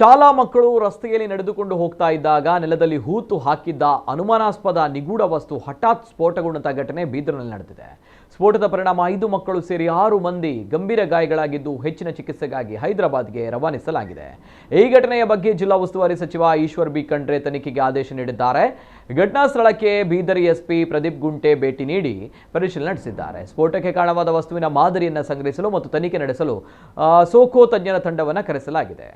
ಶಾಲಾ ಮಕ್ಕಳು ರಸ್ತೆಯಲ್ಲಿ ನಡೆದುಕೊಂಡು ಹೋಗ್ತಾ ಇದ್ದಾಗ ನೆಲದಲ್ಲಿ ಹೂತು ಹಾಕಿದ್ದ ಅನುಮಾನಾಸ್ಪದ ನಿಗೂಢ ವಸ್ತು ಹಠಾತ್ ಸ್ಫೋಟಗೊಂಡಂತ ಘಟನೆ ಬೀದರ್ನಲ್ಲಿ ನಡೆದಿದೆ. ಸ್ಫೋಟದ ಪರಿಣಾಮ 5 ಮಕ್ಕಳು ಸೇರಿ 6 ಮಂದಿ ಗಂಭೀರ ಗಾಯಗಳಾಗಿದ್ದು ಹೆಚ್ಚಿನ ಚಿಕಿತ್ಸೆಗಾಗಿ ಹೈದರಾಬಾದ್ಗೆ ರವಾನಿಸಲಾಗಿದೆ. ಈ ಘಟನೆಯ ಬಗ್ಗೆ ಜಿಲ್ಲಾ ಉಸ್ತುವಾರಿ ಸಚಿವ ಈಶ್ವರ್ ಬಿ ಖಂಡ್ರೆ ತನಿಖೆಗೆ ಆದೇಶ ನೀಡಿದ್ದಾರೆ. ಘಟನಾ ಸ್ಥಳಕ್ಕೆ ಬೀದರ್ ಎಸ್ಪಿ ಪ್ರದೀಪ್ ಗುಂಟೆ ಭೇಟಿ ನೀಡಿ ಪರಿಶೀಲನೆ ನಡೆಸಿದ್ದಾರೆ. ಸ್ಫೋಟಕ್ಕೆ ಕಾರಣವಾದ ವಸ್ತುವಿನ ಮಾದರಿಯನ್ನು ಸಂಗ್ರಹಿಸಲು ಮತ್ತು ತನಿಖೆ ನಡೆಸಲು ಸೋಕೋ ತಜ್ಞರ ತಂಡವನ್ನು ಕರೆಸಲಾಗಿದೆ.